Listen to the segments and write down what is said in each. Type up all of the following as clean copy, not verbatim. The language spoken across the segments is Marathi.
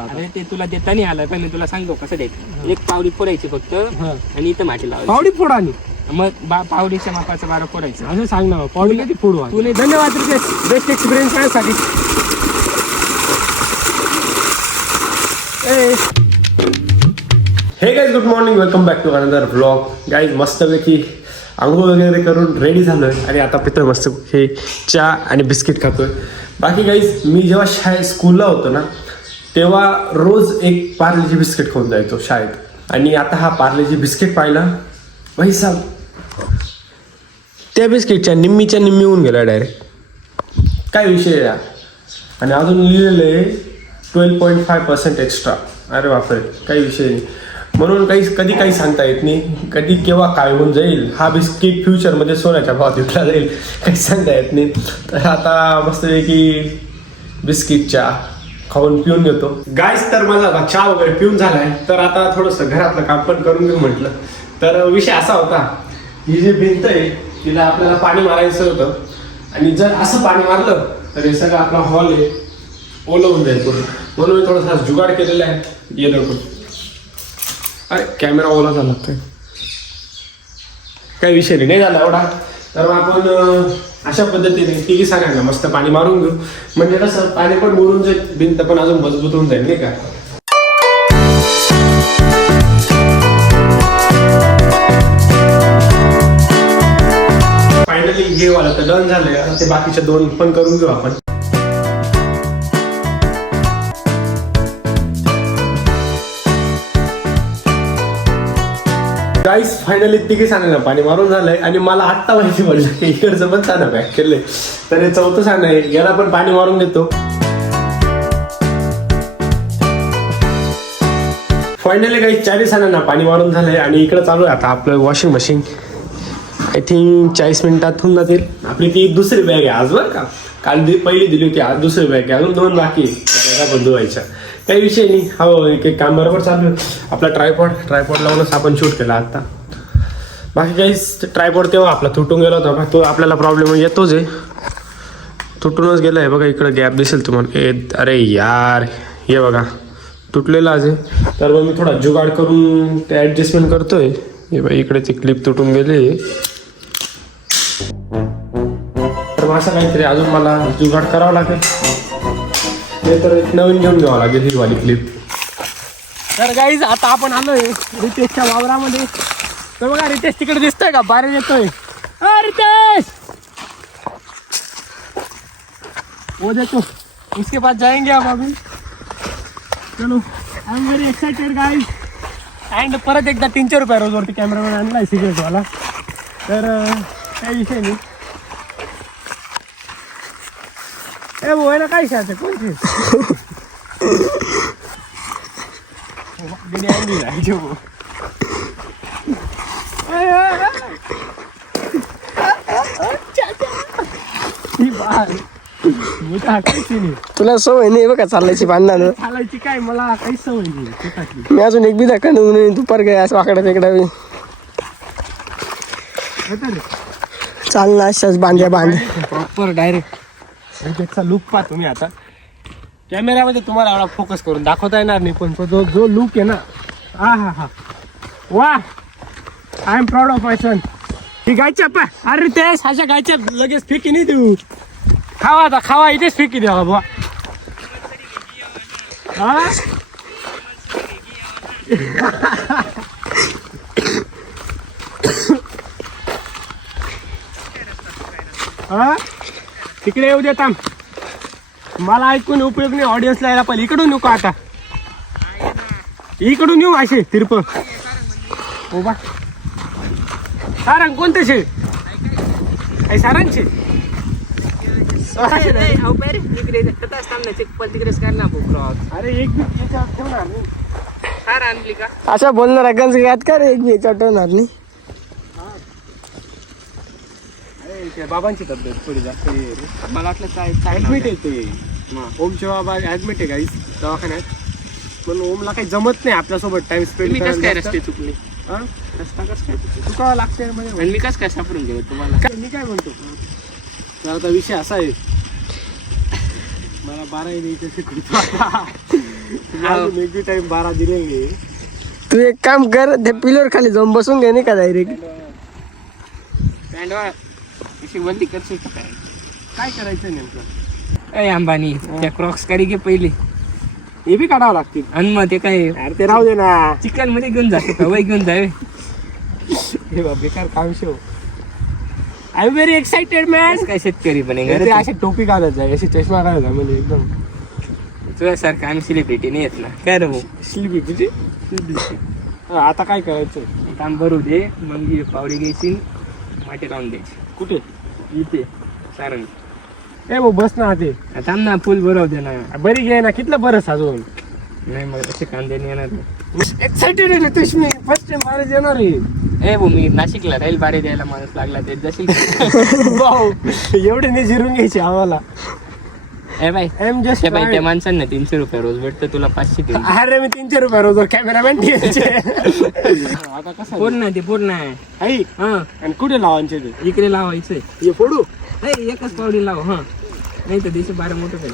अरे ते तुला देता नाही आलं पण मी तुला सांगतो कसं द्यायचं. एक पावडी फोडायची फक्त आणि इथं माती लावायची. पावडी फोडा आणि मग पावडीच्या मापाचं बारा फोडायचं. असं सांग ना पावडी किती फोडू तुला धन्यवाद बेस्ट एक्सपिरियन्स साठी. हे guys good morning welcome back to another vlog. Guys मस्तपैकी आंघोळ वगैरे करून रेडी झालोय आणि आता पितोय मस्त हे चहा आणि बिस्किट खातोय. बाकी गाईज मी जेव्हा स्कूलला होतो ना तेव्हा रोज एक पार्लेजी बिस्किट खाऊन जायचो शाळेत. आणि आता हा पार्लेजी बिस्किट पाहिला भाई साहेब त्या बिस्किटच्या निम्मीच्या निम्मी होऊन गेला डायरेक्ट. काय विषय या. आणि अजून लिहिलेलं आहे 12.5% एक्स्ट्रा. अरे बापरे काही विषय नाही. म्हणून कधी काही सांगता येत नाही. कधी केव्हा काय होऊन जाईल. हा बिस्किट फ्युचरमध्ये सोन्याच्या भावात विकला जाईल काही सांगता येत नाही. तर आता मस्तपैकी बिस्किटच्या खाऊन पिऊन घेतो गाईस. तर माझा चहा वगैरे पिऊन झालाय तर आता थोडंसं घरातलं काम पण करून घेऊ म्हटलं. तर विषय असा होता ही जी भिंत आहे तिला आपल्याला पाणी मारायचं होतं. आणि जर असं पाणी मारलं तर हे सगळं आपला हॉल आहे ओलं होऊन जाईल पूर्ण. म्हणून मी थोडासा जुगाड केलेला आहे. ये नको अरे कॅमेरा ओला झाला काही विषय नाही झाला एवढा. तर आपण अशा पद्धतीने तिघी सगळ्यांना मस्त पाणी मारून घेऊ. म्हणजे कसं पाणी पण मुरून जाईल भिंत पण अजून मजबूत होऊन जाईल नाही का. फायनली हे वाला तर डन झालंय. आता ते बाकीच्या दोन पण करून घेऊ आपण. गाईस फायनली तिघी साण्याला पाणी मारून झालंय. आणि मला आत्ता माहिती पडलं इकडचं पण साणं पॅक केलंय. तर हे चौथं साणं आहे याला पण पाणी मारून देतो. फायनली काही 40 साण्यांना पाणी मारून झालंय. आणि इकडं चालू आहे आता आपलं वॉशिंग मशीन. आय थिंक 40 मिनिटात होऊन जातील. आपली ती दुसरी बॅग आहे आज बरं का. काल पहिली दिली होती आज दुसरी बॅग आहे. अजून 2 बाकी बंद व्हायच्या. काही विषय नाही. हो एक काम बरोबर चालू आहे. आपला ट्रायपॉड लावूनच आपण शूट केला आता. बाकी काही ट्रायपॉड तेव्हा आपला तुटून गेला होता तो आपल्याला प्रॉब्लेम येतोच आहे. तुटूनच गेला आहे बघा. इकडं गॅप दिसेल तुम्हाला. अरे यार हे बघा तुटलेला आहे. तर मग मी थोडा जुगाड करून ते ॲडजस्टमेंट करतोय. हे बाई इकडे ती क्लिप तुटून गेली. तर मग असं काहीतरी अजून मला जुगाड करावं लागेल. ते तर एक नवीन घेऊन घ्यावं लागेल ही वाली क्लिप. तर गाईज आता आपण आलोय रितेशच्या वावरामध्ये. तर बघा रितेश तिकडे दिसतोय का बाहेर येतोय. रितेश वो देखो उसके पास जाएंगे अब अभी. चलो I am very excited guys. And परत एकदा 300 रुपये रोजवरती कॅमेरामॅन आणलाय सिक्रेटवाला. तर काही विषय नाही. ए बोयला काय शाळा कोणती तुला सवय नाही बघा चालायची भांडणं चालायची काय मला काही सवय नाही. मी अजून एक बी दाखवून दुपार काय असं वाकडा तिकडा चालना अशाच बांध्या प्रॉपर डायरेक्ट त्याचा लुक पहा तुम्ही. आता कॅमेऱ्यामध्ये तुम्हाला एवढा फोकस करून दाखवता येणार नाही पण तो जो लुक आहे ना हा वा I am proud of my son. ही गायच्या पा अरे ते अशा गायच्या लगेच फेकी नाही देऊ. खावा आता खावा इथेच फेकी द्यावा बुवा. तिकडे येऊ देता मला ऐकून उपयोग नाही. ऑडियन्सला यायला पाहिजे. इकडून येऊ का आता इकडून येऊ असे तिरप बा. सारंग कोणते शे काही सारंगचे अरे एक बी याच्यावर ठेवणार नाही. सार आणली का अशा बोलणार गंज याद कर एक बी याच्यावर ठेवणार नाही. बाबांची तब्येत थोडी जास्त मला वाटलं काय ऍडमिट आहे ते. ओमचे बाबा ऍडमिट आहे गाईस दवाखान्यात. पण ओमला काही जमत नाही आपल्यासोबत टाइम स्पेंड काय रस्ते चुकले. रस्ता कसं काय चुकावं लागतंय म्हणजे मी कसं काय सापडून गेलो तुम्हाला. मी काय म्हणतो तर आता विषय असा आहे मला 12 द्यायचं शिकवतो आता. टाइम 12 दिले. तू एक काम कर, त्या पिलर खाली जाऊन बसून घे नाही का डायरेक्ट. पॅन्टवा अशी वल्ली करशील का काय? काय करायचं नेमकं? ए अंबानी त्या क्रॉक्स कारी घे पहिले हे बी काढावं लागतील. आणि मग ते काय अरे ते राहू दे ना. चिकन मध्ये घेऊन जातो का वय घेऊन जावे. हे बा बेकार काम show. I am very excited man. काय शेतकरी पण ते अशी टोपी घालत जाय, अशी चष्मा घालत जाय, म्हणजे एकदम तुझ्यासारखं आम्ही सेलिब्रिटी नाही येत ना. काय रे भाऊ स्लिपी तुझी. आता काय करायचं? काम भरू दे मग ही पावडी घ्यायची माटे लावून द्यायची. कुठे? इथे सारंग. ए भाऊ बस ना ते. थांब ना फुल भरव दे ना. बरी घे ना. कितलं बरं साजवून. नाही मग तसे कांदे नाही येणार. एक्साइटेड आहे तुझ मी. फर्स्ट टाइम बाहेर येणार आहे. ए भाऊ मी नाशिकला राहील बारे द्यायला माणूस लागला ते जशी. भाऊ एवढे नाही जिरून घ्यायचे आम्हाला. ए बाई एम जस्ट त्या बाई त्या माणसांना 300 रुपये रोज भेटतं, तुला 500 देऊ. अरे मी 300 रुपये रोज कॅमेरामॅन ठेवायचे. आता कसं पूर्ण ते पूर्ण आहे. आई हा आणि कुठे लावायचे ते? इकडे लावायचंय. हे फोडू. नाही एकच पावडी लाव. हा नाही तर 212 मोठं काही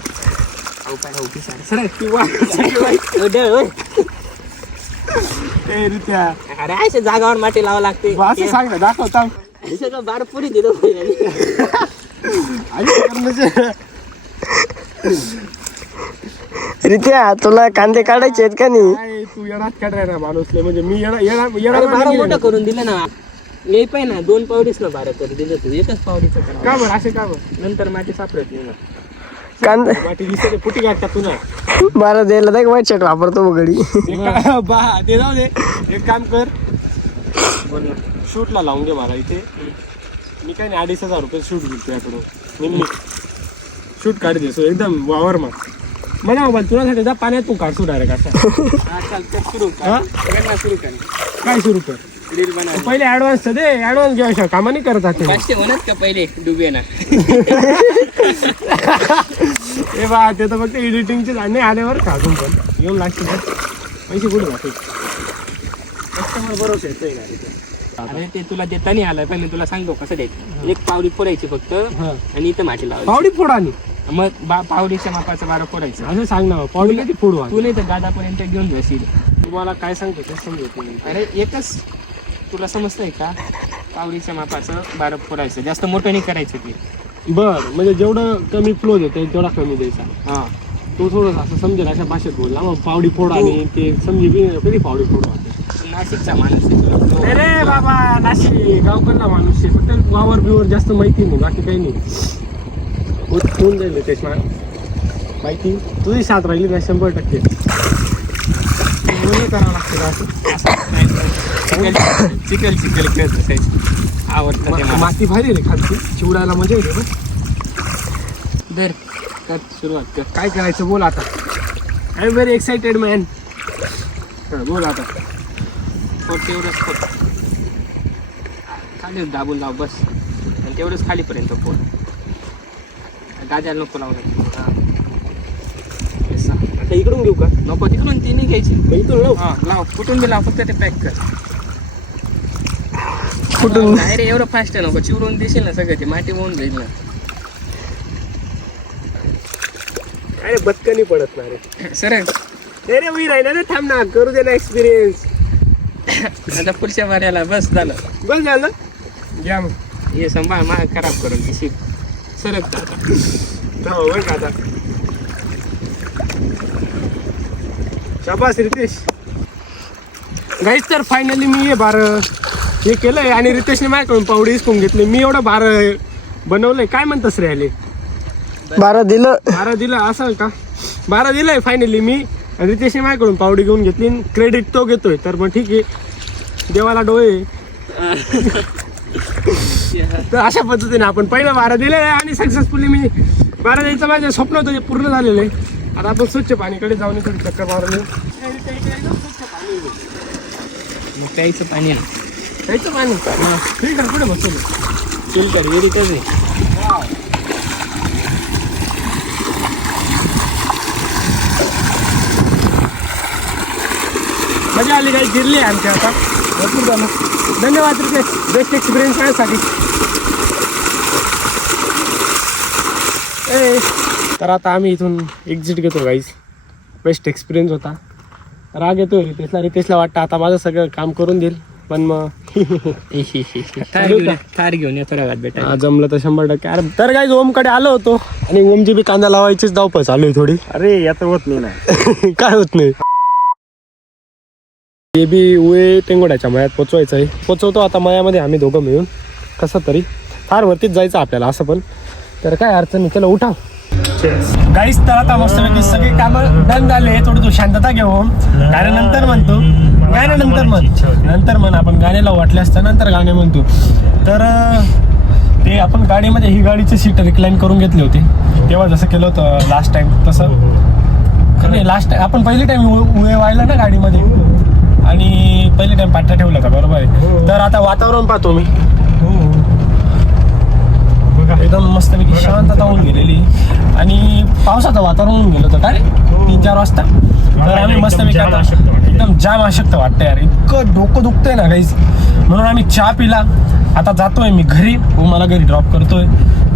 ए रित्या. अरे अशा जागावर माती लावा लागते. असं सांग ना, दाखवता. सगळं बार पुरी दिलं. रित्या तुला कांदे काढायचे आहेत का नाही? काय तू येणार काढाय ना माणूसले, म्हणजे मी बारा मोठं करून दिलं ना. ये पाय ना 2 पावडीच ना 12 करून दिलं तू. एकच पावडीचं करा. का बरं असे का बरं? नंतर माती सापडत नाही ना. कांदा माटी दिसते फुटी काढतात तुला. 12 द्यायला तर वाईट शर्ट वापरतो मग घडी. बा ते जाऊ दे. एक काम कर, बोल ना. शूटला लावून घे मला इथे. मी काय नाही 2,500 रुपये शूट घेतो याकडून. मी शूट काढ दे एकदम वावर मग. म्हणा मोबाईल तुला जा पाण्यात तू काढतो डायरेक्ट असा. हा चाल कर सुरू कर. सुरू कर. काय सुरू कर? रील बनव. पहिले ऍडव्हान्स दे. ऍडव्हान्स घ्या कामा नाही करत आता. 500 म्हणत का पहिले डुबे ना. ए बा ते तर फक्त एडिटिंगचे नाही आल्यावर काढून पण येऊन लागते. पैसे कुठे जाते? कस्टमर भरोसा येतोय ना तिथे. अरे ते तुला देता नाही आलं पण मी तुला सांगतो कसं द्यायचं. एक पावडी फोडायची फक्त आणि इथं माती लावायची. पावडी फोडानी मग पावडीच्या मापाचं 12 फोडायचं. असं सांग ना. पावडी कधी फोडू? तू नाही तर दादापर्यंत घेऊन जाशील. तुम्हाला काय सांगतो ते समजत नाही. अरे एकच तुला समजतंय का? पावडीच्या मापाचं 12 फोडायचं. जास्त मोठं नाही करायचं ते. बर म्हणजे जेवढं कमी फ्लो देत तेवढा कमी द्यायचा. हा तो थोडं असं समजेल अशा भाषेत बोलला. मग पावडी फोड आणि ते समजे बी कधी पावडी फोड. नाशिकचा माणूस आहे तुला. अरे बाबा नाशिक गावकडला माणूस आहे. फक्त वावर बिवर जास्त माहिती नाही, बाकी काही नाही. होऊन जाईल तेच माहिती. तुझी साथ राहिली ना 100%. करावं लागतं असं. चिकल खेळत असायचं. आवडतं ते मला. माती भारी रे खालची. चिवडायला मजा येते. दर कर सुरुवात कर. काय करायचं बोल आता. I am very excited man. बोल आता. तेवढंच फोड. खाली दाबून लाव बस. आणि तेवढंच खालीपर्यंत फोड. गाद्याला नको लावलं. आता इकडून घेऊ का? नको तिकडून ती नाही घ्यायची. इकडून लाव. हा लाव. कुठून बी लाव फक्त ते पॅक कर. कुठून? अरे एवढं फास्ट नको. चिवरून देशील ना सगळं ते माती होऊन जाईल ना. अरे बदकनी पडत ना रे. सर अरे मी राहिला ना. थांब ना. करू दे ना एक्सपिरियन्स. आता पुढच्या वाऱ्याला बस झालं. बस झालं. घ्या मग. हे संभाळ मा खराब करून घेशील. सरकता आता. हो बरं का आता. शाबास रितेश. गाईस तर फायनली मी हे केलंय आणि रितेशने माझ्याकडून पावडी हिसकून घेतली. मी एवढं 12 बनवलंय. काय म्हणतस रे आले? 12 दिलं. 12 दिलं असं का? 12 दिलंय फायनली मी. आणि रितेशने माझ्याकडून पावडी घेऊन घेतली. क्रेडिट तो घेतोय तर मग ठीक आहे. देवाला डोळे. तर अशा पद्धतीने आपण पहिलं 12 दिले आणि सक्सेसफुली मी 12 द्यायचं माझं स्वप्न होतं ते पूर्ण झालेलं आहे. आता आपण स्वच्छ पाणीकडे जाऊन थोडी चक्कर मारली. प्यायचं पाणी आहे. प्यायचं पाणी ठीक आहे. कुठे बसतो? फिल्टर एरिटच आहे. मजा आली. काही जिरली आहे आमच्या आता भरपूर झालं. धन्यवाद रितेश बेस्ट एक्सपिरियन्स माझ्यासाठी. तर आता आम्ही इथून एक्झिट घेतो गाईज. बेस्ट एक्सपिरियन्स होता. राग येतो रितेशला वाटतं आता माझं सगळं काम करून देईल, पण मग थार घेऊन येतो रगात बेटा. जमलं तर 100%. अरे तर काय ओमकडे आलो होतो आणि ओमची बी कांदा लावायचीच धावपळ चालू आहे थोडी. अरे यात होत नाही ना. काय होत नाही. ते बी उळे टेंगोड्याच्या मळ्यात पोचवायचं आहे. पोचवतो आता मळ्यामध्ये आम्ही दोघं मिळून कसं तरी. फार वरतीच जायचं आपल्याला असं पण. तर काय अडचण नाही, चला उठा गाईस. तर आता मस्तपैकी सगळे कामं डन झाले. थोडी तू शांतता घेऊ कारण नंतर म्हणतो नंतर म्हण आपण गाण्याला वाटले असतं नंतर गाणे म्हणतो. तर ते आपण गाडीमध्ये ही गाडीची सीट रिक्लाईन करून घेतली होती तेव्हा जसं केलं होतं लास्ट टाइम तसं. नाही लास्ट टाइम आपण पहिली टाइम उळे व्हायला ना गाडीमध्ये आणि पहिली टाइम पाट्या ठेवला होता बरोबर आहे. तर आता वातावरण पाहतो मी एकदम मस्तपैकी शांतता होऊन गेलेली आणि पावसाचं वातावरण होऊन गेलं होतं काय 3-4 वाजता. तर आम्ही मस्तपैकी आता एकदम जाम अशक्त वाटतं यार, इतकं डोकं दुखतंय ना काहीच. म्हणून आम्ही चहा पिला. आता जातोय मी घरी, मला घरी ड्रॉप करतोय.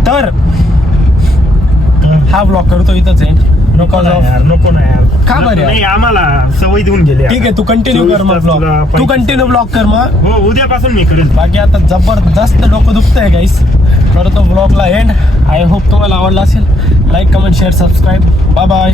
तर हा ब्लॉग करतो इथंच आहे. नको ना यार. का बरं नाही आम्हाला सवय देऊन गेली. ठीक आहे तू कंटिन्यू कर मग ब्लॉग. तू कंटिन्यू ब्लॉग कर मग. हो उद्यापासून मी करेल. बाकी आता जबरदस्त डोकं दुखतंय गाईस. करतो ब्लॉगला एंड. आय होप तुम्हाला आवडला असेल. Like comment share subscribe. Bye bye.